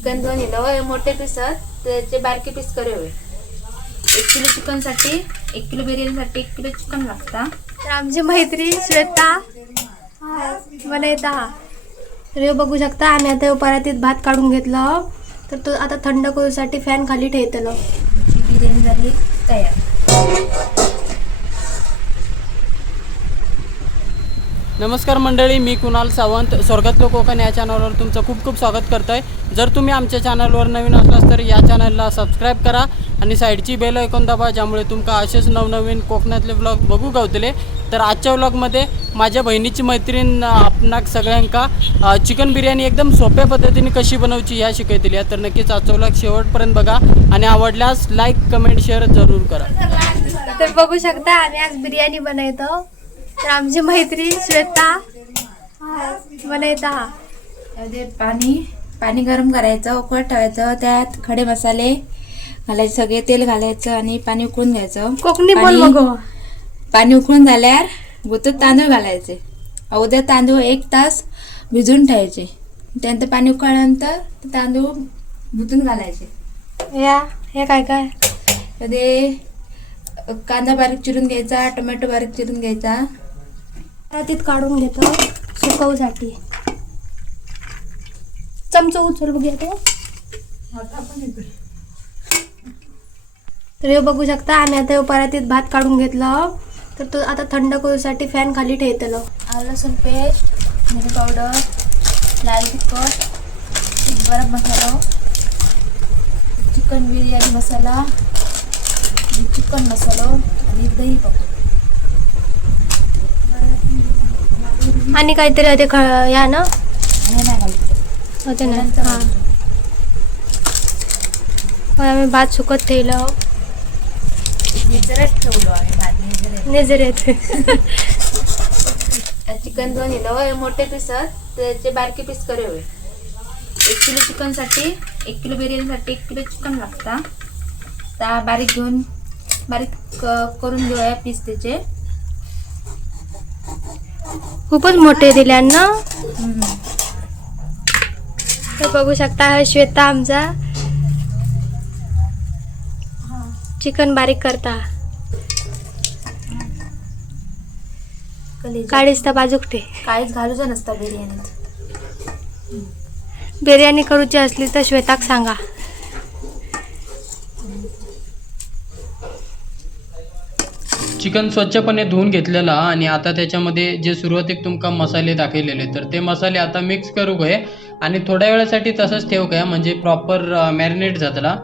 Chicken घेऊन yellow हे मोठे पीस आहेत. त्याचे बारके पीस करे हवे एक किलो चिकनसाठी एक किलो बिर्याणीसाठी एक किलो चिकन लागता. तर आमची मैत्री श्वेता मला येत हा तर हे बघू शकता आम्ही आता परातीत भात काढून घेतला तर तो आता थंड करूसाठी फॅन खाली ठेवतलो. बिर्याणी झाली तयार. नमस्कार मंडळी मी कुणाल सावंत. स्वर्गत्व हो कोकण या चॅनलवर तुमचं खूप खूप स्वागत करतो आहे जर तुम्ही आमच्या चॅनलवर नवीन असलास तर या चॅनलला सबस्क्राईब करा आणि साईडची बेल ऐकून दाबा ज्यामुळे तुमका असेच नवनवीन कोकणातले व्लॉग बघू गावतले. तर आजच्या व्लॉगमध्ये माझ्या बहिणीची मैत्रीण आपणाक सगळ्यांका चिकन बिर्याणी एकदम सोप्या पद्धतीने कशी बनवची ह्या शिकवतील. तर नक्कीच आजचा व्लॉग शेवटपर्यंत बघा आणि आवडल्यास लाईक कमेंट शेअर जरूर करा. तर बघू शकता आम्ही आज बिर्याणी बनवतो. तर आमची मैत्री श्वेता मला येत हा त्यामध्ये पाणी पाणी गरम करायचं उकळत ठेवायचं त्यात खडे मसाले घालायचे सगळे तेल घालायचं आणि पाणी उकळून घ्यायचं. कोकणी बोल पाणी उकळून झाल्यावर गुतत तांदूळ घालायचे. अगोदर तांदूळ एक तास भिजून ठेवायचे. त्यानंतर पाणी उकळल्यानंतर तांदूळ भुतून घालायचे. या हे काय काय? मध्ये कांदा बारीक चिरून घ्यायचा टोमॅटो बारीक चिरून घ्यायचा. परातीत काढून घेतो सुकवसाठी. चमचा उचल बघूया तो. तर हे बघू शकता आम्ही आता ह्यो परातीत भात काढून घेतला. तर तो आता थंड करूसाठी फॅन खाली ठेवतलो. लसूण पेस्ट मिरी पावडर लाल तिखट गरम मसाला. चिकन बिर्याणी मसाला चिकन मसाला आणि दही पापड. आणि काहीतरी होते ख या ना? हे होते ना? हां. आम्ही भात सुकत ठेवलं. नेजर येते. चिकन दोन येलो हे मोठे पीस आहेत त्याचे बारके पीस करे हवे एक किलो चिकनसाठी एक किलो बिर्याणीसाठी एक किलो चिकन लागता. त्या बारीक घेऊन बारीक क- करून घेऊया पीस त्याचे. खूपच मोठे दिल्या ना तर बघू शकता हा श्वेता आमचा चिकन बारीक करता. काळीच तर बाजूक ठे काहीच घालूचं नसतं बिर्याणीत. बिर्याणी करूची असली तर श्वेताक सांगा. चिकन स्वच्छपणे धुवून घेतलेला आणि आता त्याच्यामध्ये जे सुरुवातीक तुमका मसाले दाखवलेले तर ते मसाले आता मिक्स करू काय आणि थोड्या वेळासाठी तसंच ठेवू काय म्हणजे प्रॉपर मॅरिनेट जातला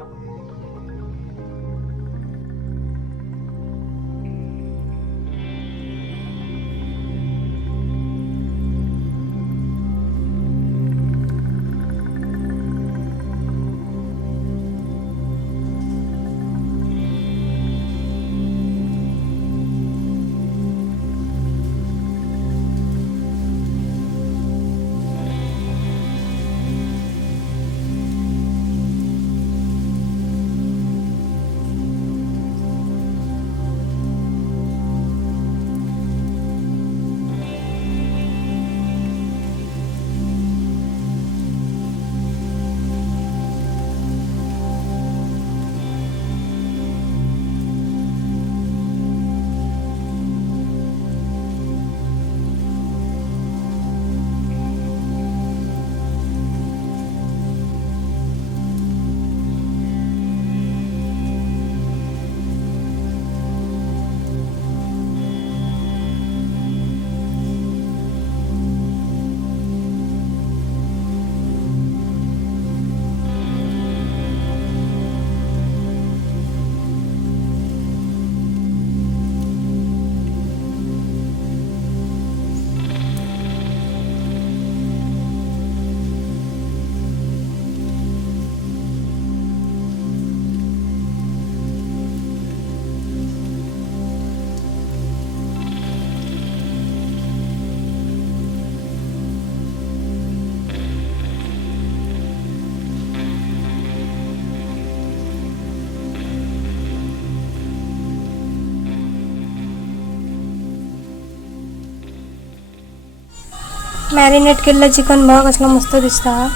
मॅरिनेट केलेलं चिकन बघ कसलं मस्त दिसतं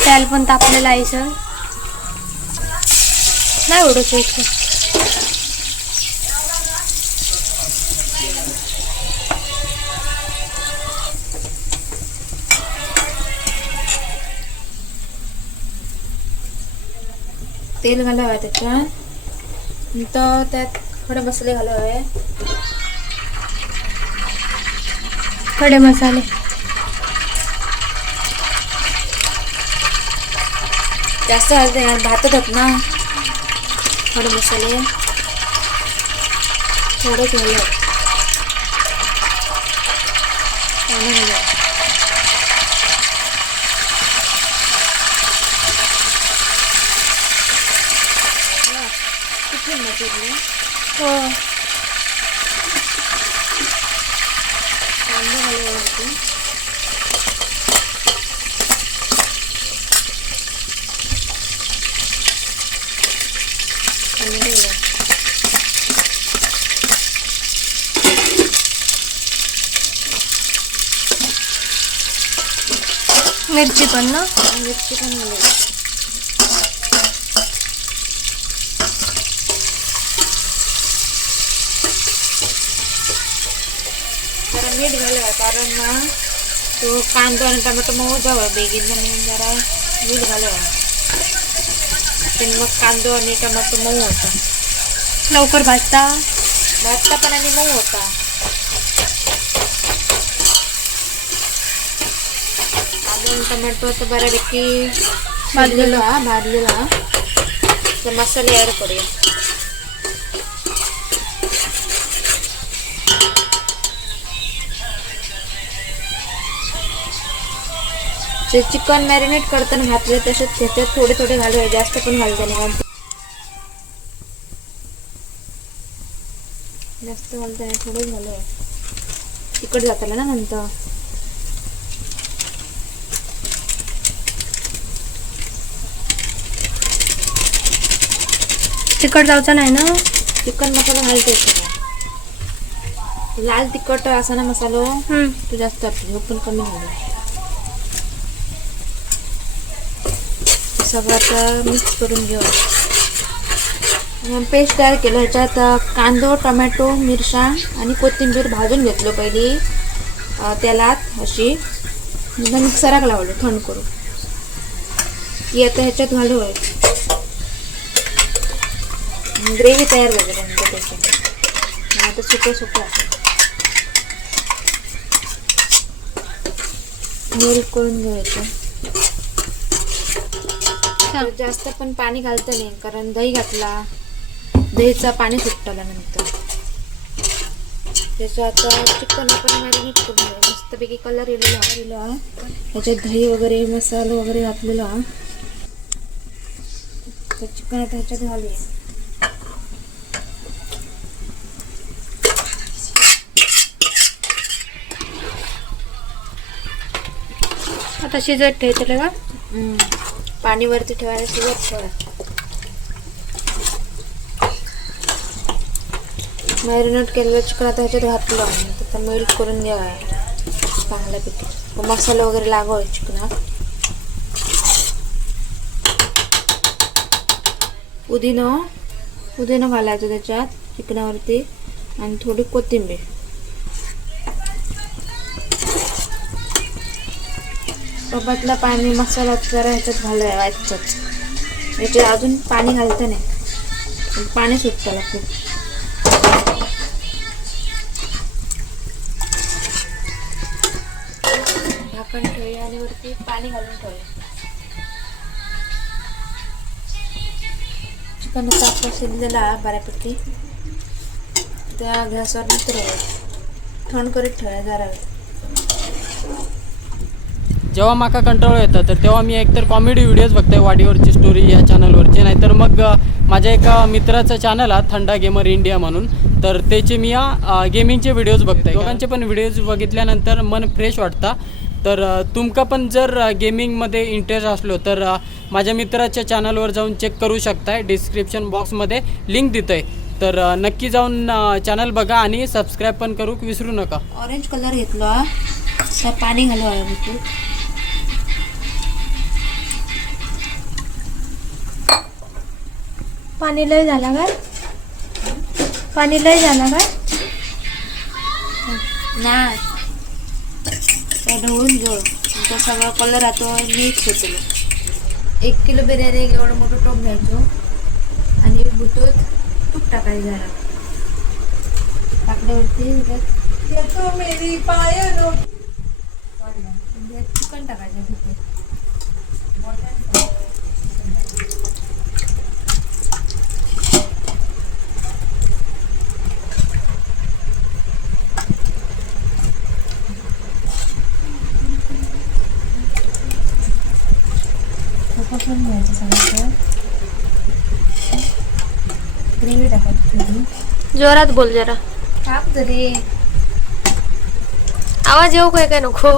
तेल पण तापलेलं आहे सर नाही उडत इथे. तेल घालावं त्याच्यात. नंतर त्यात थोडे मसाले घालावे. खडे मसाले. जास्त घालते यार भातच होत ना. खडे मसाले. थोडं झालं किती मजा हो कांदा घालावं कांदा घालावं. मिरची पण ना मिरची पण घालावी जरा मीठ घालावं कारण ना तो कांदा आणि टमाटो मऊ जावं बेगीन म्हणून जरा मीठ घालावं ते मग कांदो आणि टमाटो मऊ होता लवकर भाजता भाजता पण आणि मऊ होता टमाटो आता बऱ्यापैकी भाजलेलो हा भाजलेलो हा तर मसाले ॲड करूया जे चिकन मॅरिनेट करताना घातले तसेच त्याच्यात थोडे थोडे घालूया जास्त पण घालता नाही जास्त घालता नाही थोडेच घालूया तिकट जाताला ना नंतर तिखट जायचं नाही ना? चिकन मसाला घालते लाल तिखट असा ना मसालो हम्म. तो जास्त ह्यो पण कमी घालू सगळं आता मिक्स करून घेऊ. पेस्ट तयार केलं ह्याच्यात अं, कांदो टोमॅटो मिरच्या आणि कोथिंबीर भाजून घेतलो पहिली. अं, तेलात अशी. मिक्सराक लावलो थंड करून. ती आता ह्याच्यात घालू आहे ग्रेव्ही तयार झाली नंतर त्याची आता सुकं सुकं आहे मेल्ट करून घ्यायचं. जास्त पण पाणी घालतं नाही कारण दही घातला दहीचा पाणी सुटला नंतर. त्याचं आता चिकन आपण मॅरिनेट करून घ्या मस्तपैकी कलर येलेला आलेला त्याच्यात दही वगैरे मसाला वगैरे घातलेला तर चिकन आता ह्याच्यात घालूया. आता शिजत ठेवते का? पाणी वरती ठेवायला सुरुवात करा. मॅरिनेट केलेलं चिकन आता ह्याच्यात घातलं आहे आता मेल्ट करून घ्यावा चांगल्यापैकी मसाला वगैरे लागव चिकनात उदिनं पुदिना घालायचं त्याच्यात चिकनावरती. आणि थोडी कोथिंबीर. सोबतला पाणी मसाला जरा ह्याच्यात घालूया वाटचंच म्हणजे अजून पाणी घालतं नाही. पाणी सुटतं खूप झाकण ठेवूया आणि वरती पाणी घालून ठेवूया. चिकन आपला शिजलेला बऱ्यापैकी त्या गॅसवर ठेवायचं थंड करीत ठेवा जरा वेळ. जेव्हा माका कंट्रोल येतं तर तेव्हा मी एकतर कॉमेडी व्हिडिओज बघतोय वाडीवरची स्टोरी या चॅनलवरची नाहीतर मग माझ्या एका मित्राचं चॅनल आहे थंडा गेमर इंडिया म्हणून. तर त्याचे मी गेमिंगचे व्हिडिओज बघतोय दोघांचे पण व्हिडिओज बघितल्यानंतर मन फ्रेश वाटतं. तर तुमका पण जर गेमिंगमध्ये इंटरेस्ट असलो तर माझ्या मित्राच्या चॅनलवर जाऊन चेक करू शकताय. डिस्क्रिप्शन बॉक्समध्ये लिंक देतोय. तर नक्की जाऊन चॅनल बघा आणि सबस्क्राईब पण करू विसरू नका. ऑरेंज कलर घेतला. पाणी घालू आहे पाणी लय झाला काय पाणी लय झाला काय नाही. त्या ढवळून जोड तुमचा सगळा कलर राहतो मिक्स होतो एक किलो बिर्याणी एवढं मोठं टोप घ्यायचो. आणि बुटूत तूप टाकायचं जरा टाकल्यावरती त्याच्यात चिकन टाकायचं तिथे पण घ्यायचं सगळं ग्रेव्ही टाकायची थोडी जोरात बोल जरा. आवाज येऊ काय काय नको?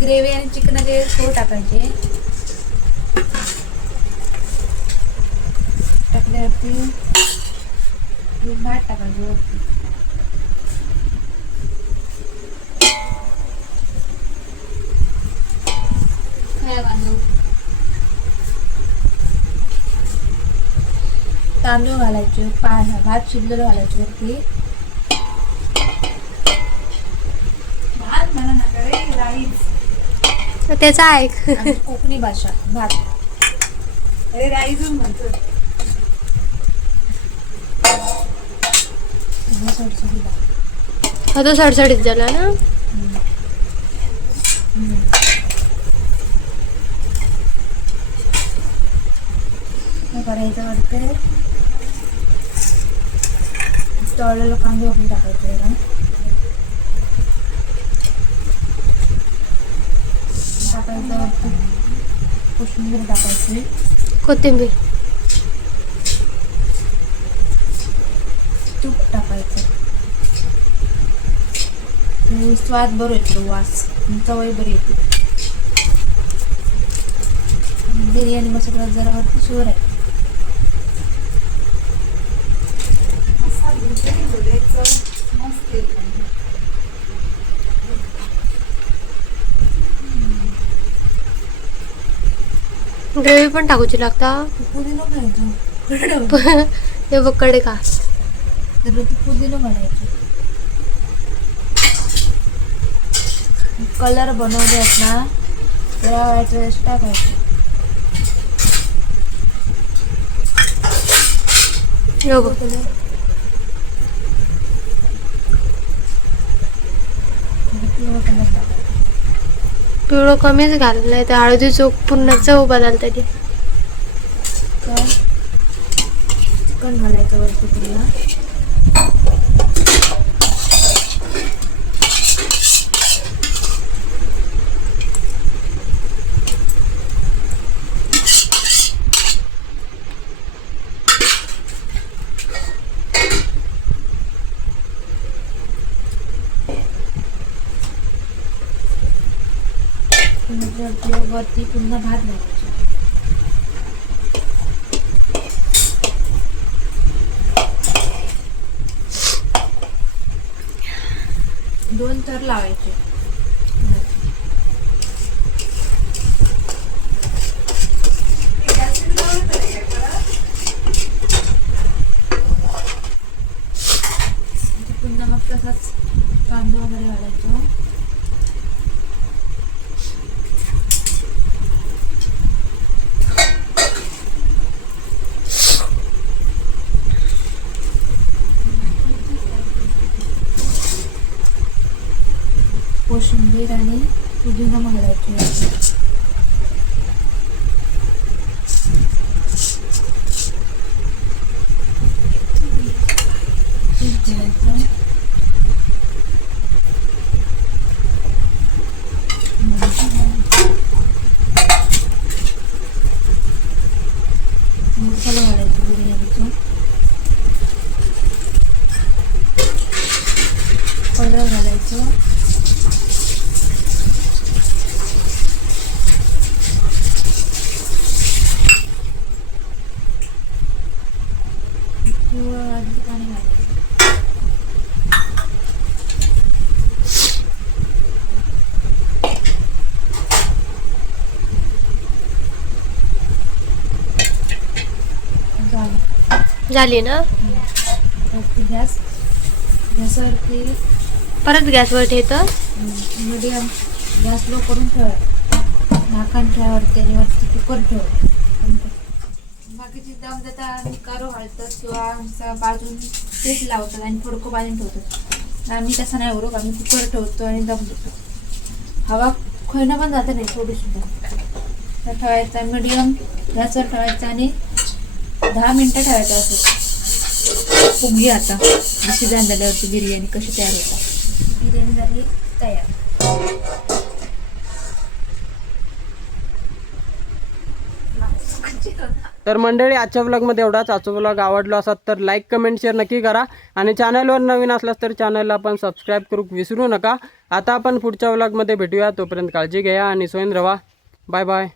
ग्रेव्ही आणि चिकनाचे टाकायचे. टाकल्यावरती भात टाकायचे वरती. तांदूळ घालायचे पा भात शिजलेलं घालायचे वरती. भात म्हणा नका रे राईस. त्याचा ऐक. आमची कोकणी भाषा भात. अरे राईजून म्हणतो हे. हा तो सडसडीत झाला ना? हे करायचं वाटते तळलेलं कांदे आपण टाकायचे. टाकायचं कोशिंबीर टाकायची कोथिंबीर तूप टाकायचं स्वाद बरं येतो वास चवही बरी येते बिर्याणी मसाला जरा शुअर आहे ग्रेव्ही पण टाकूची लागता पुदिनो घालायचो हे बघकडे का? पुदिनो घालायचो कलर बनवले आहेत ना त्या व्हाईट राईस टाकायचे हे बघ पिवळा कलर टाकायचा पिवळं कमीच घाल नाही तर हळदी चोख पुन्हा चव बदल तरी चिकन घालायचं वरती पुन्हा? पुन्हा वरती पुन्हा भात घालायचे. दोन थर लावायचे पुन्हा मग तसाच कांदा वगैरे घालायचो कोशिंबीर आणि पुदिना घालायचे तूप घालायचं मसाला घालायचा बिर्याणीचा कलर घालायचं पिवळं वाजलं पाणी घालायचं झाली ना? गॅस. गॅसवरती परत गॅसवर ठेवतं. मीडियम गॅस लो करून ठेवा. झाकण ठेवावरती आणि वरती कुकर ठेवा. बाकीची दम देता आम्ही कारो घालतात किंवा असं बाजून पीठ लावतात आणि फडको बाजून ठेवतात. आम्ही तसं नाही उरक आम्ही कुकर ठेवतो आणि दम देतो. हवा खोयनं पण जाते नाही थोडी सुद्धा तर ठेवायचा मीडियम गॅसवर ठेवायचा आणि दहा मिनटं ठेवायचं असं. उगी आता. शिजन झाल्यावरती बिर्याणी कशी तयार होतात. बिर्याणी झाली तयार. तर मंडळी आजच्या ब्लॉगमध्ये एवढाच. आजचा ब्लॉग आवडला असाल तर लाईक कमेंट शेअर नक्की करा. आणि चॅनलवर नवीन असलास तर चॅनलला पण सबस्क्राईब करू. विसरू नका. आता आपण पुढच्या ब्लॉगमध्ये भेटूया. तोपर्यंत काळजी घ्या आणि सोयन रवा. Bye bye